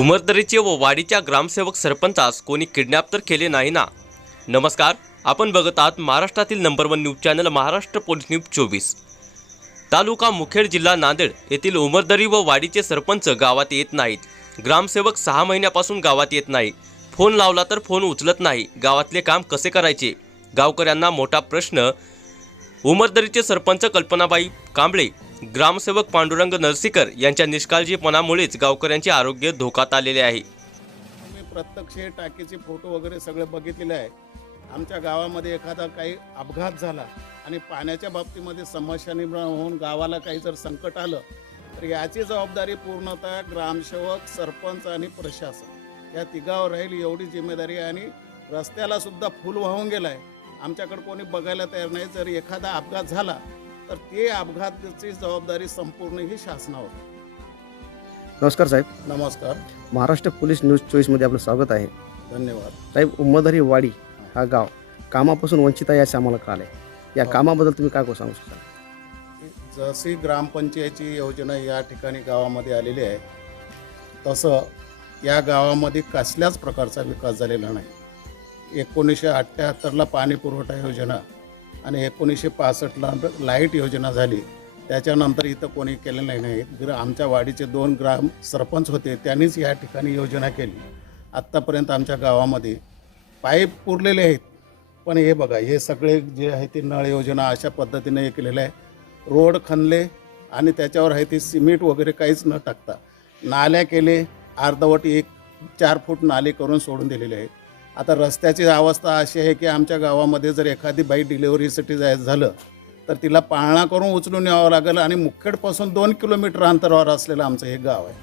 उमरदरीचे व वाडीच्या ग्रामसेवक सरपंचास कोणी किडनॅप तर केले नाही ना? नमस्कार आपण बघत आहात महाराष्ट्रातील number one news channel Maharashtra police news चोवीस. तालुका मुखेड जिल्हा नांदेड येथील उमरदरी व वाडीचे सरपंच गावात येत नाहीत. ग्रामसेवक सहा महिन्यापासून गावात येत नाही. फोन लावला तर फोन उचलत नाही. गावातले काम कसे करायचे? गावकऱ्यांना मोठा प्रश्न उमरदरीचे सरपंच कल्पनाबाई कांबळे ग्रामसेवक पांडुरंग नरसीकर यांच्या निष्काळजीपणामुळेच गावकऱ्यांचे आरोग्य धोक्यात आलेले आहे. मी प्रत्यक्ष हे टाकीचे फोटो वगैरे सगळे बघितलेले आहे. आमच्या गावामध्ये एखादा काही अपघात झाला आणि पाण्याच्या बाबतीमध्ये समस्या निर्माण होऊन गावाला काही जर संकट आलं तर याची जबाबदारी पूर्णतः ग्रामसेवक सरपंच आणि प्रशासन. या तिघावर राहील एवढी जिम्मेदारी आहे आणि रस्त्याला सुद्धा फुल वाहून गेला आहे आमच्याकडे कोणी बघायला तयार नाही. जर एखादा अपघात झाला तर ते अपघाताची जबाबदारी संपूर्ण ही शासनावर. नमस्कार साहेब. नमस्कार. महाराष्ट्र पोलीस न्यूज चोवीसमध्ये आपलं स्वागत आहे. धन्यवाद. साहेब उमरदरी वाडी हा गाव कामापासून वंचित आहे असं आम्हाला कळालं आहे या हो. कामाबद्दल तुम्ही काय सांगू शकता? जशी ग्रामपंचायतची योजना या ठिकाणी गावामध्ये आलेली आहे तसं या गावामध्ये कसल्याच प्रकारचा विकास झालेला नाही. एकोणीसशे अठ्ठ्याहत्तरला पाणी पुरवठा योजना आणि एकोणीसशे पासष्टला लाइट योजना झाली. त्याच्यानंतर इथं कोणी केलेलं नाही. ग्र आमच्या वाडीचे दोन ग्राम सरपंच होते त्यांनीच या ठिकाणी योजना केली. आत्तापर्यंत आमच्या गावामध्ये पाईप पुरलेले आहेत. पण हे बघा हे सगळे जे आहे ते नळ योजना अशा पद्धतीने हे केलेलं आहे. रोड खणले आणि त्याच्यावर आहे ते सिमेंट वगैरे काहीच न टाकता नाल्या केले अर्धवट एक चार फूट नाले करून सोडून दिलेले आहेत. आता रस्त्याची अवस्था अशी आहे की आमच्या गावामध्ये जर एखादी बाई डिलेवरीसाठी जायचं झालं तर तिला पाळणा करून उचलून यावं लागेल आणि मुखेडपासून दोन किलोमीटर अंतरावर असलेलं आमचं हे गाव आहे.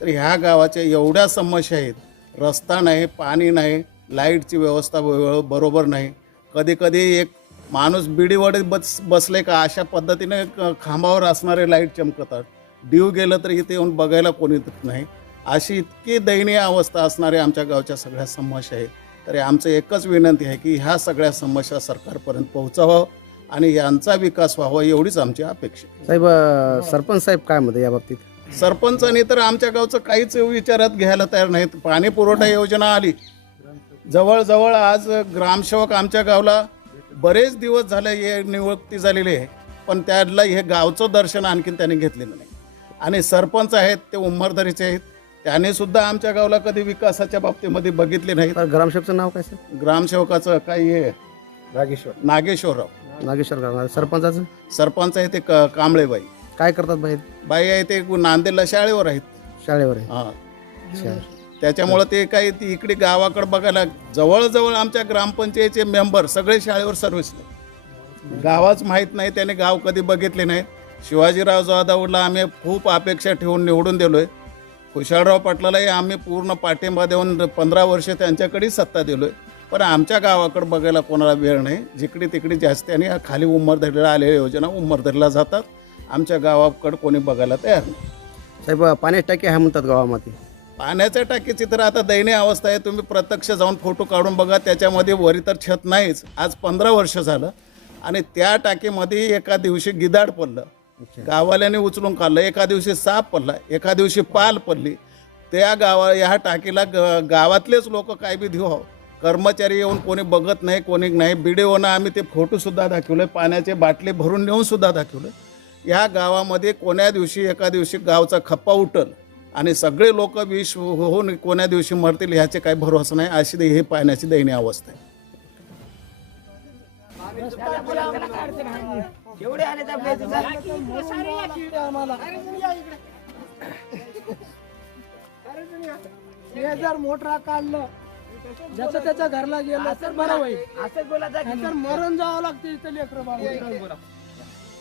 तर ह्या गावाच्या एवढ्या समस्या आहेत रस्ता नाही पाणी नाही लाईटची व्यवस्था बरोबर नाही. कधी कधी एक माणूस बिडीवडे बस बसले का अशा पद्धतीने खांबावर असणारे लाइट चमकतात. डीव गेलं तर इथे येऊन बघायला कोणी नाही. अशी इतकी दयनीय अवस्था असणारी आमच्या गावच्या सगळ्या समस्या आहेत. तरी आमचं एकच विनंती आहे की ह्या सगळ्या समस्या सरकारपर्यंत पोहोचावं आणि यांचा विकास व्हावा एवढीच आमची अपेक्षा आहे. साहेब अं, सरपंच साहेब काय म्हणते या बाबतीत? सरपंचांनी तर आमच्या गावचं काहीच विचारात घ्यायला तयार नाहीत. पाणी पुरवठा योजना आली. जवळजवळ आज ग्रामसेवक आमच्या गावला बरेच दिवस झाले हे नियुक्ती झालेली आहे पण त्याला हे गावचं दर्शन आणखीन त्यांनी घेतलेलं नाही. आणि सरपंच आहेत ते उंबरदरीचे आहेत त्याने सुद्धा आमच्या गावला कधी विकासाच्या बाबतीमध्ये बघितले नाही तर ग्रामसेवकचं नाव काय सर? ग्रामसेवकाचं काही हे नागेश्वर. नागेश्वरराव. नागेश्वर गाव. सरपंचाचं? सरपंच आहे ते क- कांबळेबाई. काय करतात बाहेर बाई आहे ते नांदेडला शाळेवर आहेत. शाळेवर आहे. हां. अच्छा. त्याच्यामुळं ते काही ती इकडे गावाकडे बघायला जवळजवळ आमच्या ग्रामपंचायतीचे मेंबर सगळे शाळेवर सर्व्हिसले गावाच माहीत नाही त्याने गाव कधी बघितले नाहीत. शिवाजीराव जाधवला आम्ही खूप अपेक्षा ठेवून निवडून दिलो आहे खुशालराव पाटलालाही आम्ही पूर्ण पाठिंबा देऊन पंधरा वर्ष त्यांच्याकडेही सत्ता दिलो आहे पण आमच्या गावाकडे बघायला कोणाला वेळ नाही. जिकडे तिकडे जास्त आणि खाली उंबरदरीला आलेल्या योजना उंबरदरीला जातात. आमच्या गावाकडे कोणी बघायला तयार नाही. साहेब पाण्याची टाकी आहे म्हणतात गावामध्ये. पाण्याच्या टाकीची तर आता दयनीय अवस्था आहे. तुम्ही प्रत्यक्ष जाऊन फोटो काढून बघा. त्याच्यामध्ये वरी तर छत नाहीच. आज पंधरा वर्ष झालं. आणि त्या टाकीमध्ये एका दिवशी गिदाड पडलं. गावाल्याने उचलून काढलं एका दिवशी साप पडला एका दिवशी पाल पडली. त्या गावा ह्या टाकीला ग गावातलेच लोक काय बी देऊ कर्मचारी येऊन कोणी बघत नाही कोणी नाही. बिडेओनं आम्ही ते फोटोसुद्धा दाखवले पाण्याचे बाटले भरून नेऊनसुद्धा दाखवले. या गावामध्ये कोण्या दिवशी एका दिवशी गावचा खप्पा उठल आणि सगळे लोक विष होऊन कोण्या दिवशी मरतील ह्याचे काही भरोसा नाही अशी हे पाण्याची दयनीय अवस्था आहे. एवढे आले हे जर मोटरा काढलं ज्याचं त्याच्या घरला गेलं तर बरं होईल असं बोला मरण जावं लागतं इथं लेकर बाबा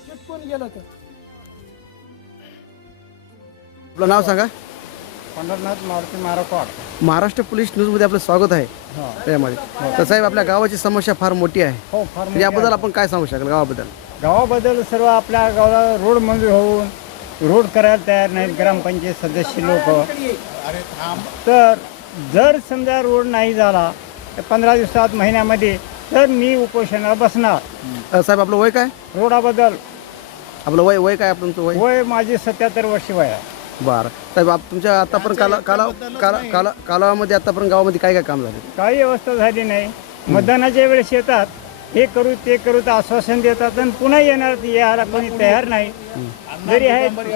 चिटकून गेलं तर आपलं नाव सांगा. पंढरनाथ मारुती माराकोड महाराष्ट्र पोलीस न्यूजमध्ये आपलं स्वागत आहे. त्यामध्ये तर साहेब आपल्या गावाची समस्या फार मोठी आहे. हो फार याबद्दल आपण काय सांगू शकाल गावाबद्दल? गावाबद्दल सर्व आपल्या गावाला रोड मंजूर होऊन रोड करायला तयार नाहीत ग्रामपंचायत सदस्य लोक. तर जर समजा रोड नाही झाला तर पंधरा दिवसात महिन्यामध्ये तर मी उपोषणाला बसणार. अ, साहेब आपलं वय काय? रोडाबद्दल. आपलं वय वय काय तुमचं वय? वय माझे सत्याहत्तर वर्ष वय आहे. बरं. साहेब आप तुमच्या आतापर्यंत काला काला काला. काला कालावामध्ये आतापर्यंत गावामध्ये काय काय काम झाले? काही व्यवस्था झाली नाही. मतदानाच्या वेळेस येतात. हे करू ते करू तर आश्वासन देतात आणि पुन्हा येणार यायला कोणी तयार नाही. जरी आहे पण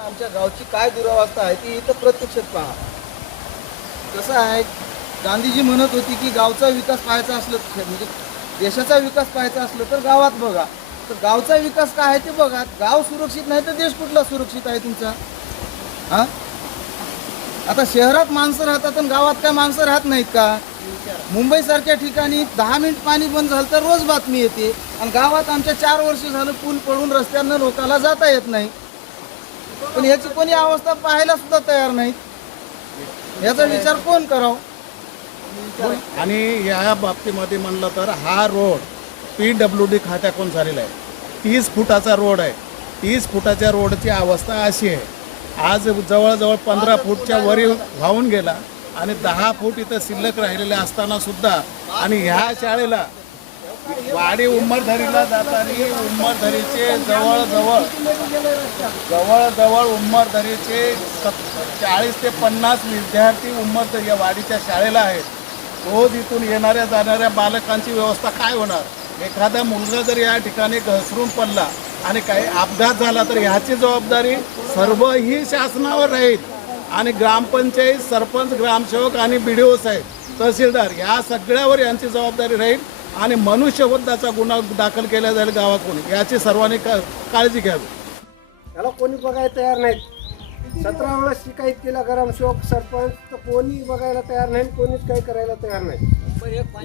आमच्या गावची काय दुरावस्था आहे ती इथं प्रत्यक्षात पहा. कसं आहे गांधीजी म्हणत होती की गावचा विकास पाहायचा असलं म्हणजे देशाचा विकास पाहायचा असलं तर गावात बघा. तर गावचा विकास काय आहे ते बघा. गाव सुरक्षित नाही तर देश कुठला सुरक्षित आहे तुमचा? हा? आता शहरात माणसं राहतात आणि गावात काय माणसं राहत नाहीत का? मुंबईसारख्या ठिकाणी दहा मिनिट पाणी बंद झालं तर रोज बातमी येते. आणि गावात आमच्या चार वर्ष झालं पूल पडून रस्त्यानं लोकांना जाता येत नाही. पण याची कोणी अवस्था पाहायला सुद्धा तयार नाहीत. याचा विचार कोण करावं? आणि या बाबतीमध्ये म्हणलं तर हा रोड पी डब्ल्यू डी खात्याकडून झालेला आहे? तीस फुटाचा रोड आहे. तीस फुटाच्या रोडची अवस्था अशी आहे. आज जवळजवळ पंधरा फूटच्या वरी वाहून गेला आणि दहा फूट इथं शिल्लक राहिलेले असताना सुद्धा आणि ह्या शाळेला वाडी उंबरधरीला जाताना उंबरधरीचे जवळजवळ जवळजवळ उंबरधरीचे सत- चाळीस ते पन्नास विद्यार्थी उंबरधरी या वाडीच्या शाळेला आहेत. रोज इथून येणाऱ्या जाणाऱ्या बालकांची व्यवस्था काय होणार? एखादा मुलगा जर या ठिकाणी घसरून पडला आणि काही अपघात झाला तर ह्याची जबाबदारी सर्व ही शासनावर राहील. आणि ग्रामपंचायत सरपंच ग्रामसेवक आणि बी डी ओ साहेब तहसीलदार या सगळ्यावर यांची जबाबदारी राहील. आणि मनुष्यवधाचा गुन्हा दाखल केला जाईल गावाकडून याची सर्वांनी का- काळजी घ्यावी. त्याला कोणी बघायला तयार नाहीत. सतरा वेळा शिकायत केला ग्रामसेवक सरपंच तर कोणी बघायला तयार नाही कोणीच काही करायला तयार नाही.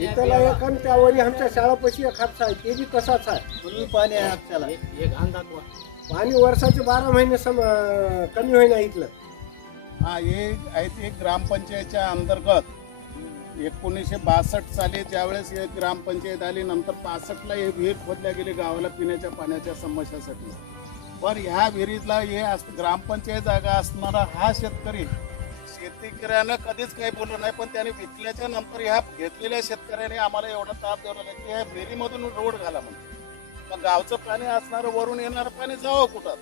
इथला एक आणि त्यावरी आमच्या शाळापाशी एक हापसा आहे ते बी तसाच आहे. पूर्वी पाणी आहे आपल्याला. पाणी वर्षाचे बारा महिने सम कमी होईना इथलं. हा हे आहे एक ग्रामपंचायतच्या अंतर्गत. एकोणीसशे बासष्ट साली ज्यावेळेस हे ग्रामपंचायत आली नंतर पासष्टला हे विहीर खोदल्या गेली गावाला पिण्याच्या पाण्याच्या समस्यासाठी. पण ह्या विहिरीतला हे ग्रामपंचायत जागा असणारा हा शेतकरी शेतकऱ्यानं कधीच काही बोललं नाही पण त्याने विकल्याच्या नंतर ह्या घेतलेल्या शेतकऱ्याने आम्हाला एवढा ताप दिला की ह्या विहिरीमधून रोड घाला म्हणून. मग गावचं पाणी असणारं वरून येणारं पाणी जावं कुठं?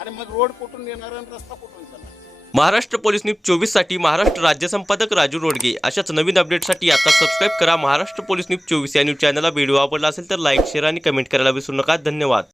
आणि मग रोड कुठून येणार आणि रस्ता कुठून जाणार? महाराष्ट्र पोलीस न्यूज चोवीससाठी महाराष्ट्र राज्य संपादक राजू रोडगे. अशाच नवीन अपडेटसाठी आता सबस्क्राईब करा महाराष्ट्र पोलीस न्यूज चोवीस या न्यूज चॅनलला. व्हिडिओ आवडला असेल तर लाईक शेअर आणि कमेंट करायला विसरू नका. धन्यवाद.